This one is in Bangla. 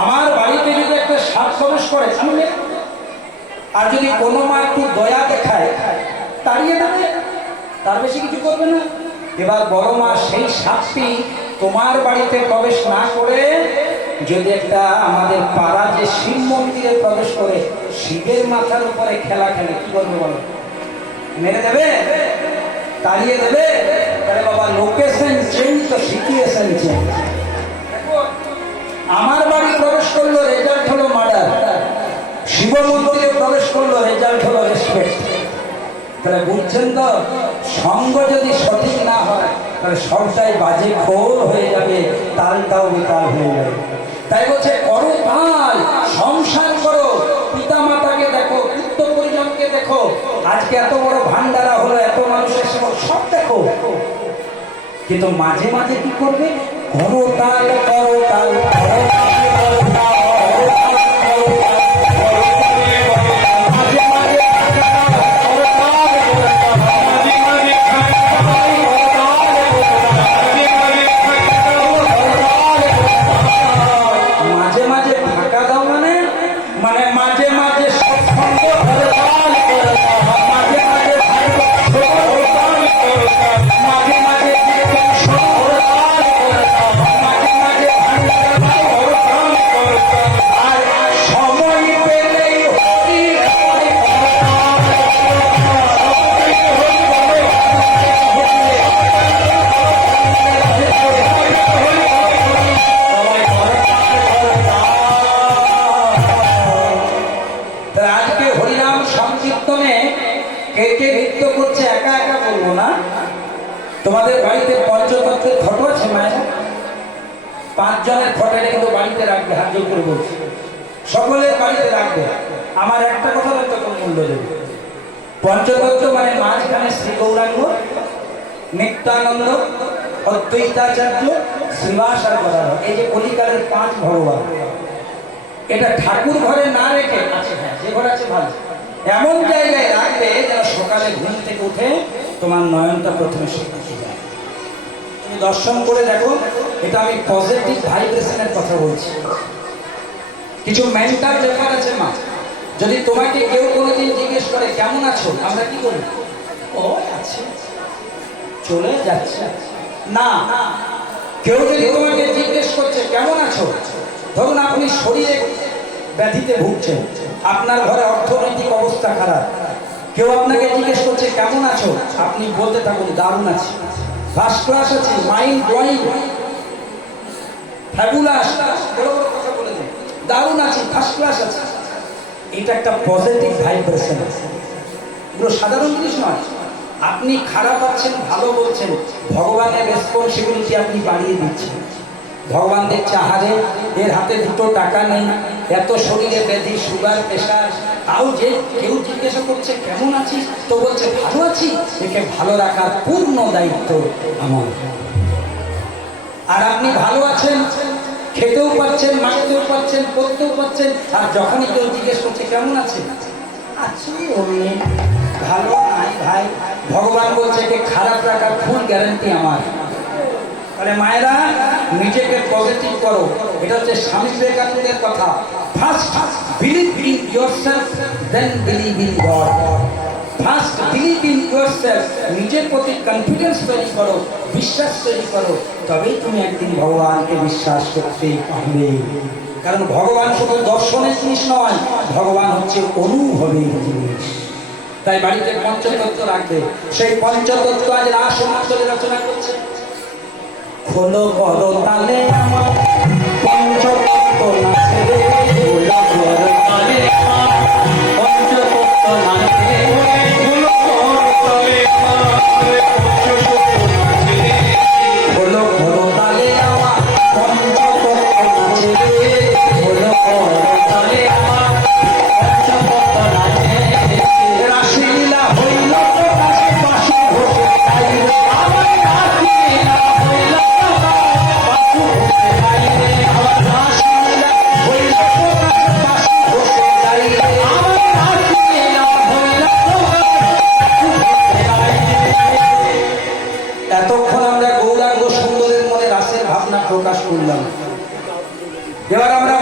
আমার বাড়িতে যদি একটা সাপ প্রবেশ করে দেবো। আর যদি কোনো মা একটু দয়া দেখায়, তাড়িয়ে দেবে। তার বেশি কিছু করবে না। এবার বড় মা সেই সাপটি তোমার বাড়িতে প্রবেশ না করে, যদি একটা আমাদের পাড়া যে শিব মন্দিরে প্রবেশ করে, শিবের মাথার উপরে খেলা খেলে, কি করবে বলো? মেরে দেবে? তাড়িয়ে দেবে? আরে বাবা লোকেশন চেঞ্জ তো সিচুয়েশন চেঞ্জ শিব মন্দিরে প্রবেশ করল রেজাল্ট হলো রেসপেক্ট তাহলে বুঝছেন তো, সঙ্গ যদি সঠিক না হয়, তাহলে সবটাই বাজে খোর হয়ে যাবে, তালটাও বেতাল হয়ে যাবে। তাই বলছে, করো তাল, সংসার করো পিতা মাতাকে দেখো পুত্র পরিজনকে দেখো, আজকে এত বড় ভান্ডারা হলো, এত মানুষের সব সব দেখো। কিন্তু মাঝে মাঝে কি করবে? করো তাল করো তাল, করো বলব না। তোমাদের বাড়িতে পঞ্চতত্ত্বের ফটো আছে মায়ের। পাঁচজনের ফটোটা কিন্তু বাড়িতে রাখবে, হাত জোর করে বলছি। সকলের বাড়িতে রাখবে। আমার একটা কথা কোনো মূল্য দেবে পঞ্চতত্ত্ব মানে মাঝখানে শ্রী গৌরাঙ্গ, নিত্যানন্দ, অদ্বৈতাচার্য শ্রীবাস আর গদাধর এই যে কলিকালের পাঁচ ভগবান। এটা ঠাকুর ঘরে না রেখে আছে হ্যাঁ যে ঘর আছে ভালো। এমন জায়গায় রাখবে যেন সকালে ঘুম থেকে উঠে তোমার নয়নটা প্রথমে তুমি দর্শন করে দেখো, এটা আমি পজিটিভ ভাইব্রেশনের কথা বলছি। কিছু মেন্টাল ব্যাপার আছে মা। যদি তোমাকে কেউ কোনোদিন জিজ্ঞেস করে, কেমন আছো? আমরা কি করি? ও আছে। চলে যাচ্ছে। না। কেউ যদি তোমাকে জিজ্ঞেস করছে, কেমন আছো? ধরুন আপনি শরীরে ব্যাধিতে ভুগছেন। আপনার ঘরে অর্থনৈতিক অবস্থা খারাপ। কেউ আপনাকে জিজ্ঞেস করছে, কেমন আছো? আপনি বলতে থাকুন, দারুণ আছি। ফার্স্ট ক্লাস আছে মাইন্ড ব্লোয়িং ফ্যাবুলাস দারুণ আছি ফার্স্ট ক্লাস আছে। এটা একটা পজিটিভ ভাইব্রেশন এগুলো সাধারণ জিনিস নয়। আপনি খারাপ আছেন, ভালো বলছেন, ভগবানের রেসপন্সিবিলিটি আপনি বাড়িয়ে দিচ্ছেন। ভগবান দেখছে, আহারে, এর হাতে দুটো টাকা নেই এত শরীরে ব্যাধি, সুগার প্রেশার তাও যে কেউ জিজ্ঞাসা করছে, কেমন আছিস? তো বলছে, ভালো আছি। একে ভালো রাখার পূর্ণ দায়িত্ব আমার। আর আপনি ভালো আছেন, খেতেও পাচ্ছেন মাখতেও পাচ্ছেন পড়তেও পাচ্ছেন আর যখনই কেউ জিজ্ঞেস করছে, কেমন আছেন আছি ভালো নাই ভাই। ভগবান বলছে যে খারাপ রাখার ফুল গ্যারান্টি আমার। তাহলে মায়েরা নিজেকে পজিটিভ করো। এটা হচ্ছে স্বামী বিবেকানন্দের কথা। First believe in yourself then believe in God first believe in yourself নিজের প্রতি কনফিডেন্স তৈরি করো, বিশ্বাস তৈরি করো, তবেই তুমি একদিন ভগবানকে বিশ্বাস করতে পারবে। কারণ ভগবান শুধু দর্শনের জিনিস নয়, ভগবান হচ্ছে অনুভবের জিনিস। তাই বাড়িতে পঞ্চতত্ত্ব রাখবে। সেই পঞ্চতত্ত্ব আজ রাস রচনা করছে। খোলো করো তালে আমার করলাম। এবার আমরা